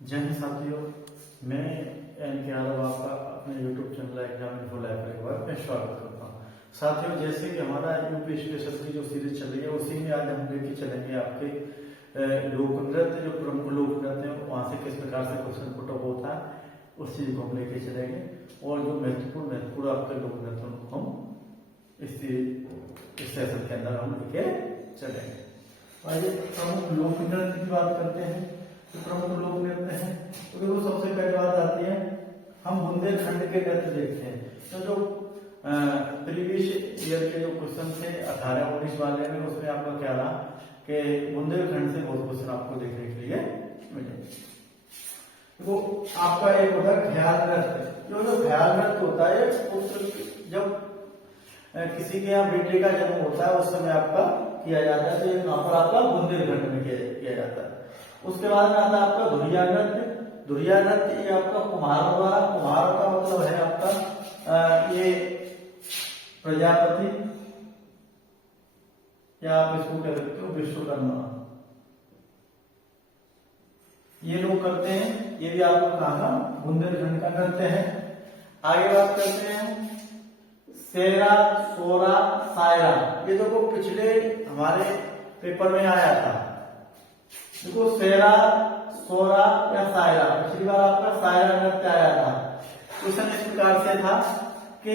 जय हिंद साथियों, मैं एन के यादव आपका अपने YouTube channel exam info live पर एक बार मैं स्वागत करता हूँ। साथियों, जैसे कि हमारा यूपी स्पेशल की जो सीरीज चल रही है उसी में आज हम लेके चलेंगे आपके लोक नृत्य, जो प्रमुख लोक नृत्य है वहाँ से किस प्रकार से क्वेश्चन पुट अप होता है उस चीज को हम लेके चलेंगे और जो महत्वपूर्ण आपके लोक नृत्यों को हम इस सेशन के अंदर हम लेके चलेंगे। आइए प्रमुख लोक नृत्य की बात करते हैं। तो प्रमुख लोक नृत्य है तो देखो, सबसे पहली बात आती है हम बुंदेलखंड के नृत्य देखते हैं। तो जो प्रीवियस ईयर के जो क्वेश्चन थे 18-19 वाले में, उसमें आपका क्या रहा कि बुंदेलखंड से बहुत क्वेश्चन आपको देखने के लिए मिले। तो आपका एक होता है ख्याल नृत्य। जो ख्याल नृत्य होता है जब किसी के यहाँ बेटे का जन्म होता है उस समय आपका किया जाता है, तो यहाँ पर आपका बुंदेलखंड में किया जाता है। उसके बाद में आता है आपका धुरिया नृत्य। धुरिया नृत्य ये आपका कुम्हारों द्वारा, कुम्हार का मतलब है आपका ये प्रजापति, या आप इसको कह सकते हो विश्वकर्मा, ये लोग करते हैं। ये भी आपको कहा बुंदेलखंड का नृत्य है। आगे बात करते हैं सेरा, सोरा, सायरा। ये देखो पिछले हमारे पेपर में आया था। देखो सेरा, सोरा या सायरा, पिछली बार आपका सायरा नृत्य आया था। क्वेश्चन इस प्रकार से था कि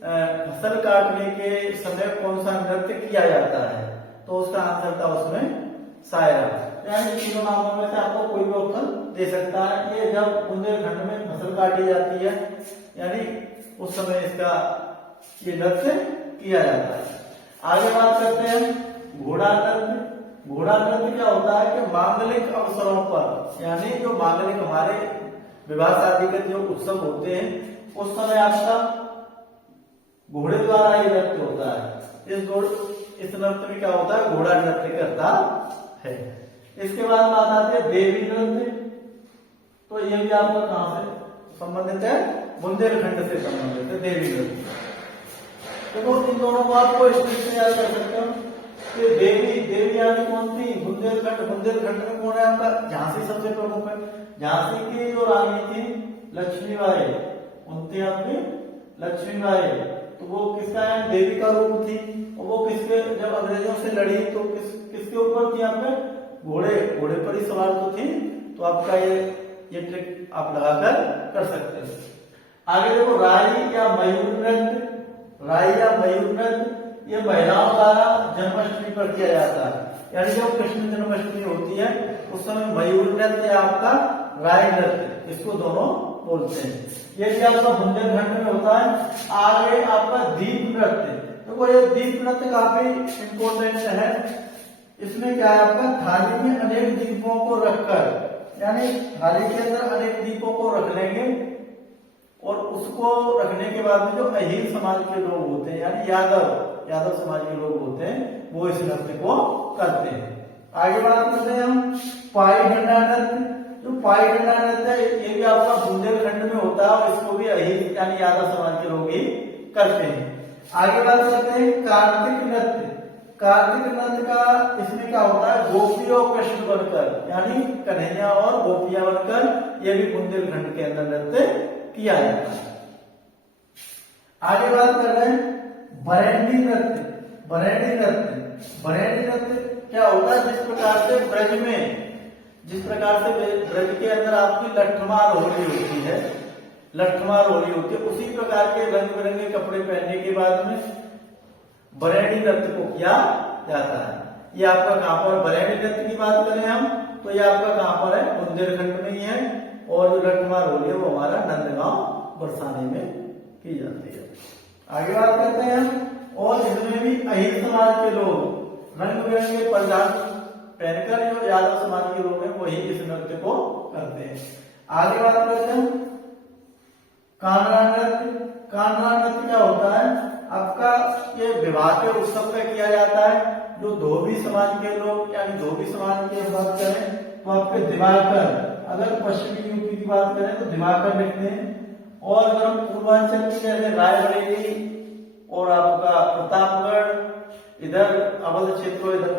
फसल काटने के समय कौन सा नृत्य किया जाता है, तो उसका आंसर था उसमें सायरा। यानी तीनों नामों में से आपको कोई भी ऑप्शन दे सकता है। ये जब बुंदेलखंड में फसल काटी जाती है यानी उस समय इसका ये नृत्य किया जाता है। आगे बात करते हैं घोड़ा नृत्य। घोड़ा नृत्य क्या होता है कि मांगलिक अवसरों पर, यानी जो मांगलिक हमारे विवाह शादी के जो उत्सव होते हैं उस समय आपका घोड़े द्वारा ये नृत्य होता है। इस नृत्य में क्या होता है, घोड़ा नृत्य करता है। इसके बाद बात आती है देवी नृत्य। तो ये भी आपका कहां से संबंधित है, बुंदेलखंड से संबंधित है देवी नृत्य। देखो इन दोनों को आपको इस तरह से याद कर सकते हो कि देवी यानी कौन थी, बुंदेलखंड में कौन है आपका, झांसी सबसे प्रमुख है। झांसी की जो रानी थी लक्ष्मीबाई, उनकी आपकी लक्ष्मीबाई, तो वो किसका है, देवी का रूप थी। और वो किसके, जब अंग्रेजों से लड़ी तो किसके ऊपर थी, आपके घोड़े पर ही सवार तो थी। तो आपका ये ट्रिक आप लगाकर कर सकते हैं। आगे देखो राई या मयूर नृत्य। राई या मयूर नृत्य ये महिलाओं द्वारा जन्माष्टमी पर किया जाता है। यानी जब कृष्ण जन्माष्टमी होती है उस समय मयूर नृत्य आपका राई नृत्य, इसको दोनों बोलते हैं। ये भी आपका बुंदेलखंड में होता है। आगे आपका दीप नृत्य। देखो ये दीप नृत्य काफी इंपॉर्टेंट है। इसमें क्या है, आपका थाली में अनेक दीपों को रखकर, यानी थाली के अंदर अनेक दीपों को रख लेंगे और उसको रखने के बाद में जो अहीर समाज के लोग होते हैं यानी यादव समाज के लोग होते हैं वो इस नृत्य को करते हैं। आगे बात करते हैं हम पाई डंडा नृत्य। जो पाई डंडा नृत्य है ये भी आपका बुंदेलखंड में होता है और इसको भी अहीर यानी यादव समाज के लोग ही करते हैं। आगे बात करते हैं कार्तिक नृत्य। कार्तिक नृत्य का इसमें क्या होता है, गोपी और कृष्ण बनकर, यानी कन्हैया और गोपियां बनकर ये भी बुंदेलखंड के अंदर नृत्य किया जाता है। आगे बात कर रहे हैं बरेंडी नृत्य। बरेंडी नृत्य क्या होता है, जिस प्रकार से ब्रज के अंदर आपकी लठमार होली होती है, उसी प्रकार के रंग बिरंगे कपड़े पहनने के बाद में बरेंडी नृत्य को किया जाता है। ये आपका कहां पर, बरेंडी नृत्य की बात करें हम तो ये आपका कहां पर है, बुंदेलखंड में ही है। और जो लठमार होली है वो हमारा नंदगांव बरसाने में की जाती है। आगे बात करते हैं और इसमें भी अहीर समाज के लोग रंग बिरंगे परिधान पहनकर, जो यादव समाज के लोग हैं वही इस नृत्य को करते हैं। आगे बात करते हैं कानरा नृत्य। कानरा नृत्य क्या होता है आपका, ये विवाह के उत्सव में किया जाता है। जो धोबी समाज के लोग, यानी धोबी समाज की बात करें तो आपके दिवाकर, अगर पश्चिमी यूपी की बात करें तो दिवाकर लिखते हैं। और अगर हम पूर्वांचल की जैसे रायबरेली और आपका प्रतापगढ़, इधर अवध क्षेत्र, इधर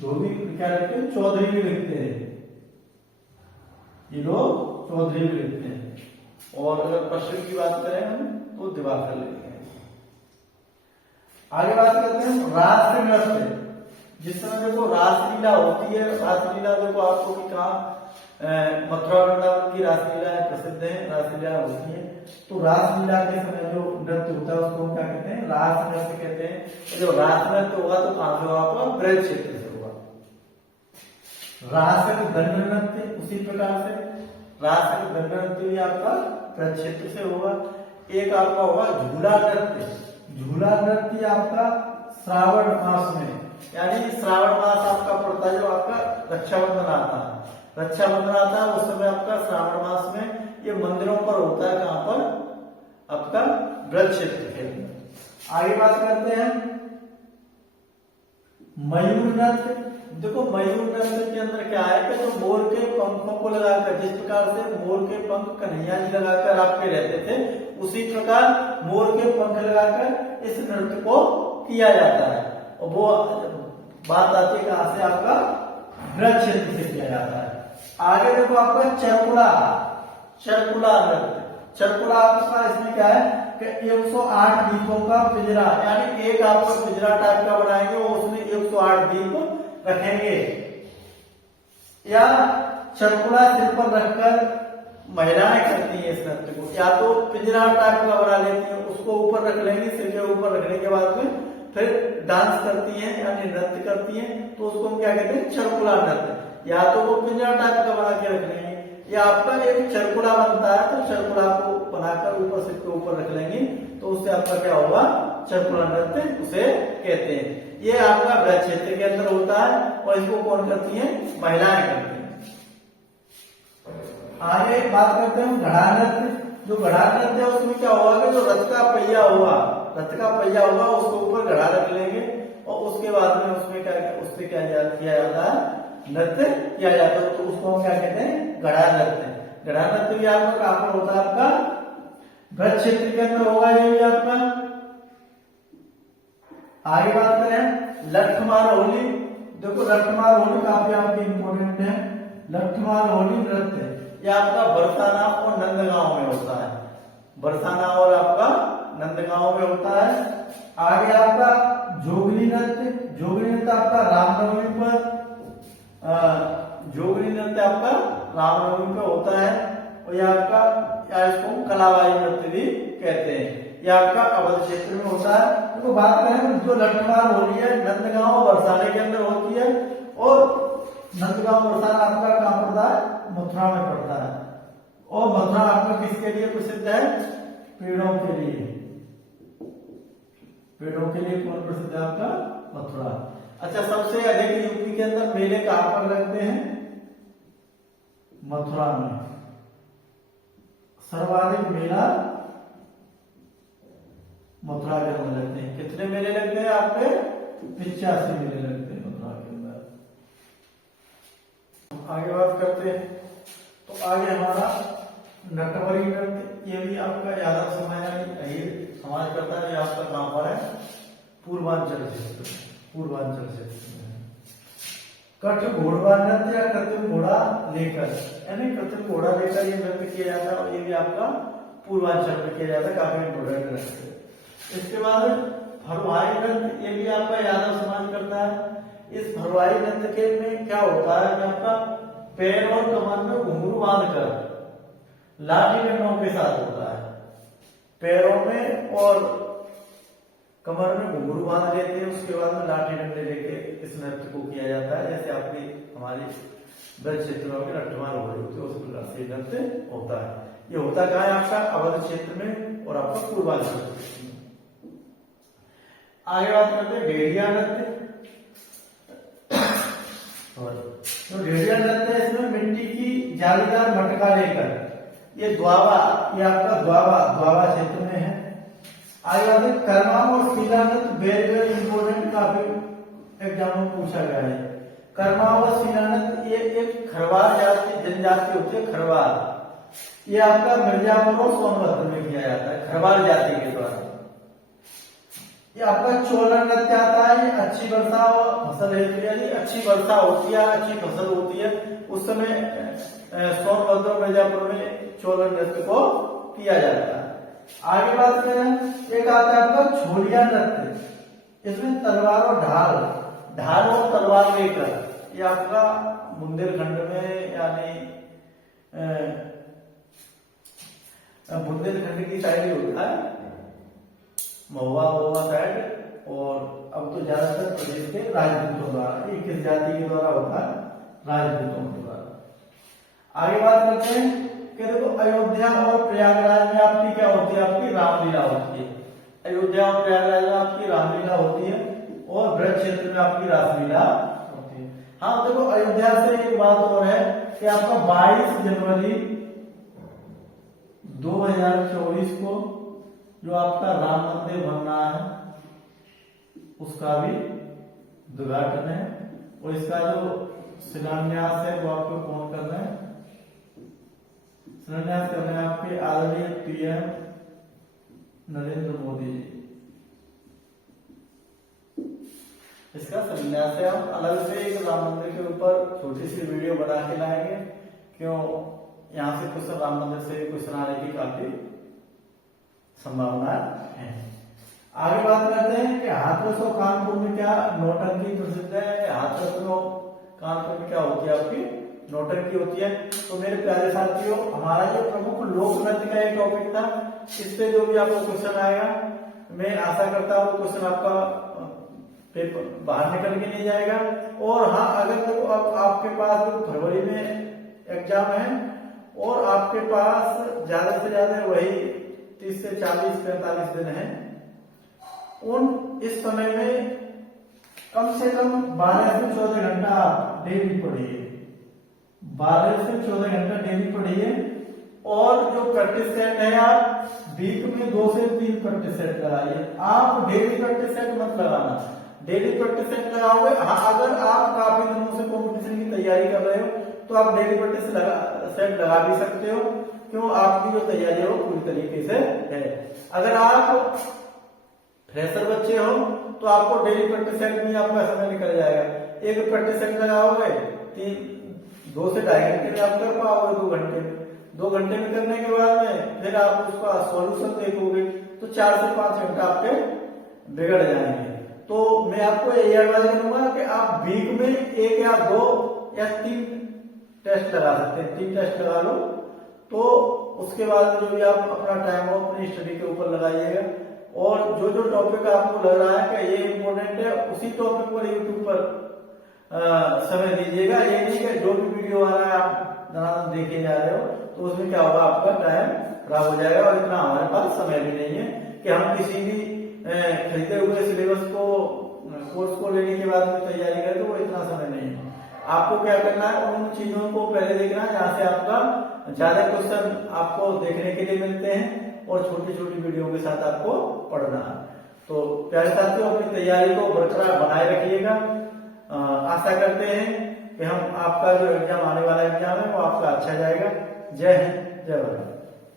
धोबी क्या लिखते हैं, चौधरी भी लिखते हैं। ये लोग चौधरी भी लिखते हैं। और अगर पश्चिम की बात करें हम तो दिवाकर लिखते हैं। आगे बात करते हैं रास नृत्य। जिस समय देखो रासलीला होती है, रासलीला देखो आपको कि कहाँ मथुरा वृंदावन की रासलीला प्रसिद्ध है, रासलीला होती है। तो रासलीला के समय जो नृत्य होता है उसको क्या कहते हैं, रास नृत्य कहते हैं। जब रास नृत्य होगा तो कहां से होगा, ब्रज क्षेत्र से होगा। रास दंड नृत्य उसी प्रकार से, रास दंड नृत्य भी आपका ब्रज क्षेत्र से होगा। एक आपका होगा झूला नृत्य। झूला नृत्य आपका श्रावण मास में, यानी श्रावण मास आपका पड़ता है, जो आपका रक्षाबंधन आता है, रक्षाबंधन आता है उस समय आपका श्रावण मास में ये मंदिरों पर होता है। कहां पर, आपका ब्रज क्षेत्र के अंदर। आगे बात करते हैं मयूर नृत्य। देखो मयूर नृत्य के अंदर क्या है कि जो मोर के पंखों को लगाकर, जिस प्रकार से मोर के पंख कन्हैया जी लगाकर आपके रहते थे, उसी प्रकार मोर के पंख लगाकर इस नृत्य को किया जाता है। और वो बात आती है कहां से, आपका ब्रज क्षेत्र से किया जाता है। आगे देखो आपका चरकुला, चरकुला नृत्य। चरकुला आपका इसमें क्या है कि 108 दीपों का पिंजरा, यानी एक आपका पिंजरा टाइप का बनाएंगे और उसमें 108 दीप रखेंगे, या चरकुला सिर पर रखकर महिलाएं करती हैं इस नृत्य को। या तो पिंजरा टाइप का बना लेती हैं, उसको ऊपर रख लेंगे, सिर के ऊपर रखने के बाद में फिर डांस करती हैं यानी नृत्य करती हैं, तो उसको हम क्या कहते हैं, चरकुला नृत्य। या तो वो पिंजरा टाइप का बना के रख लेंगे, या आपका एक चरकुला बनता है तो चरकुला को बनाकर ऊपर सिर के ऊपर रख लेंगे, तो उससे आपका क्या होगा, चरकुला नृत्य उसे कहते हैं। ये आपका ब्रज क्षेत्र के अंदर होता है और इसको कौन करती है, महिलाएं करती हैं। आगे बात करते हैं घड़ा नृत्य। जो घड़ा नृत्य है उसमें क्या होगा कि जो रथ का पहिया होगा, रथ का पहिया होगा उसके ऊपर घड़ा रख लेंगे और उसके बाद में उसमें क्या, उससे क्या किया जाता है, नृत्य किया जाता है। तो उसको हम क्या कहते हैं, घड़ा नृत्य। घड़ा नृत्य भी आपका कहां पर होता है, आपका ब्रज क्षेत्र के अंदर होगा ये भी आपका। आगे बात करें लठमार होली। देखो लठमार होली काफी आपकी इंपोर्टेंट है। लठमार होली नृत्य ये आपका बरसाना और नंदगांव में होता है, बरसाना और आपका नंदगांव में होता है। आगे आपका जोगनी नृत्य। जोगनी नृत्य आपका रामनवमी पर, जोगनी नृत्य आपका रामनवमी पर होता है। और यह आपका, या इसको कलाबाई नृत्य भी कहते हैं, यह आपका अवध क्षेत्र में होता है। तो बात करें जो लठमार होली है नंदगांव और बरसाने के अंदर होती है, और नंदगांव बरसाना आपका कहां पड़ता है, मथुरा में पड़ता है। और मथुरा आपका किसके लिए प्रसिद्ध है, पेड़ों के लिए। पेड़ों के लिए कौन प्रसिद्ध है, आपका मथुरा। अच्छा, सबसे अधिक यूपी के अंदर मेले कहां पर लगते हैं, मथुरा में। सर्वाधिक मेला मथुरा के अंदर लगते हैं। कितने मेले लगते हैं आपके, 85 मेले लगते हैं मथुरा के अंदर। आगे बात करते हैं तो आगे हमारा नटवरी नृत्य। ये भी आपका यादव समाज करता है। ये आपका कहां पर है, पूर्वांचल क्षेत्र, पूर्वांचल क्षेत्र में। कठ घोड़वा नृत्य या कृत्रिम घोड़ा लेकर, यानी कृत्रिम घोड़ा लेकर ये नृत्य किया जाता है और ये भी आपका पूर्वांचल में किया जाता है, काफी इंपोर्टेंट नृत्य। इसके बाद भरवाई नृत्य, ये भी आपका यादव समाज करता है। इस भरवाई नृत्य के में क्या होता है कि आपका पैर और कमर में घुंघरू बांधकर लाठी डंडों के साथ होता है। पैरों में और कमर में घुंघरू बांध लेते हैं, उसके बाद में लाठी डंडे लेके इस नृत्य को किया जाता है। जैसे आपकी हमारी ब्रज क्षेत्रों में लठमार हो रही होती है, उस प्रकार से नृत्य होता है। ये होता कहाँ है, आपका अवध क्षेत्र में और आपका पूर्वांचल क्षेत्र में। आगे बात करते हैं भेड़िया नृत्य। तो भेड़िया नृत्य है, इसमें मिट्टी की जालीदार मटका लेकर, ये द्वावा, ये आपका द्वावा क्षेत्र में है। आगे बात है कर्मा और सीला नृत्य, वेरी वेरी इंपोर्टेंट, काफी एग्जाम में पूछा गया है। कर्मा और सीला नृत्य ये एक खरवार जाति जनजाति होती है, खरवार। ये आपका मिर्जापुर और सोनभद्र में किया जाता है, खरवार जाति के द्वारा। ये आपका चोला नृत्य आता है। ये अच्छी वर्षा और फसल हेतु, यदि अच्छी वर्षा होती है, अच्छी फसल होती है, उस समय सोनभद्र अयोध्यापुर में चोल नृत्य को किया जाता है। आगे बात करें, एक आता है आपका छोलिया नृत्य। इसमें तलवार और ढाल और तलवार लेकर, ये आपका बुंदेलखंड में यानी बुंदेलखंड की साइड होता है, महुआ साइड, और अब तो ज्यादातर प्रदेश के राजपूतों द्वारा, ये किस जाति के द्वारा होता है, राजपूतों के द्वारा। आगे बात करते हैं कि देखो अयोध्या और प्रयागराज में आपकी क्या होती है, आपकी रामलीला होती है। अयोध्या और प्रयागराज में आपकी रामलीला होती है और ब्रज क्षेत्र में आपकी रासलीला होती है। हाँ देखो, अयोध्या से एक बात और है कि आपका 22 जनवरी 2024 को जो आपका राम मंदिर बन रहा है उसका भी उद्घाटन है, और इसका जो शिलान्यास है वो आपको कौन कर रहे हैं, शिलान्यास कर रहे हैं आपके आदरणीय पीएम नरेंद्र मोदी जी। इसका शिलान्यास है। हम अलग से एक राम मंदिर के ऊपर छोटी सी वीडियो बना के लाएंगे, क्यों यहाँ से क्वेश्चन, राम मंदिर से क्वेश्चन आने की काफी संभावना है। आगे बात करते हैं कि हाथरस और कानपुर में क्या नौटंकी प्रसिद्ध है। हाथरस और कानपुर में क्या होती है, आपकी नौटंकी होती है। तो मेरे प्यारे साथियों, हमारा जो प्रमुख लोक नृत्य का एक टॉपिक था, इससे जो भी आपको क्वेश्चन आएगा, मैं आशा करता हूँ क्वेश्चन आपका पेपर बाहर निकल के नहीं जाएगा। और हाँ, अगर देखो आपके पास जो फरवरी में एग्जाम है और आपके पास ज्यादा से ज्यादा वही 30 से 40-45 दिन है, इस समय में कम से कम 12 से 14 घंटा डेली पढ़िए, 12 से 14 घंटा डेली पढ़िए। और जो प्रैक्टिस सेट है, आप वीक में 2 से 3 प्रैक्टिस सेट लगाइए। आप डेली प्रैक्टिस सेट मत लगाना, डेली प्रैक्टिस सेट लगाओगे। हाँ, अगर आप काफी दिनों से कॉम्पिटिशन की तैयारी कर रहे हो तो आप डेली प्रैक्टिस सेट लगा भी सकते हो, क्यों आपकी जो तैयारी है वो पूरी तरीके से है। अगर आप फ्रेशर बच्चे हो तो आपको डेली प्रैक्टिस सेट में आपका समय निकल जाएगा। एक प्रैक्टिस सेट लगाओगे 2 से 2.5 घंटे में आप कर पाओगे, 2 घंटे में। 2 घंटे में करने के बाद में फिर आप उसका सॉल्यूशन देखोगे तो 4 से 5 घंटा आपके बिगड़ जाएंगे। तो मैं आपको यही एडवाइस करूंगा कि आप वीक में 1 या 2 या 3 टेस्ट लगा सकते हैं, 3 टेस्ट लगा लो। तो उसके बाद जो भी आप अपना टाइम हो अपनी स्टडी के ऊपर लगाइएगा, और जो जो टॉपिक आपको लग रहा है कि ये इम्पोर्टेंट है, उसी टॉपिक पर यूट्यूब पर समय दीजिएगा। ये नहीं कि जो भी वीडियो आ रहा है आप देखे जा रहे हो, तो उसमें क्या होगा, आपका टाइम खराब हो जाएगा। और इतना हमारे पास समय भी नहीं है कि हम किसी भी खरीदे हुए सिलेबस को, कोर्स को लेने के बाद में तैयारी करें, तो वो इतना समय नहीं है। आपको क्या करना है, उन चीजों को पहले देखना है जहाँ से आपका ज्यादा क्वेश्चन आपको देखने के लिए मिलते हैं, और छोटी छोटी वीडियो के साथ आपको पढ़ना है। तो प्यारे साथियों, अपनी तैयारी को बरकरार बनाए रखिएगा। आशा करते हैं कि हम आपका जो एग्जाम आने वाला एग्जाम है वो आपका अच्छा जाएगा। जय हिंद, जय भारत।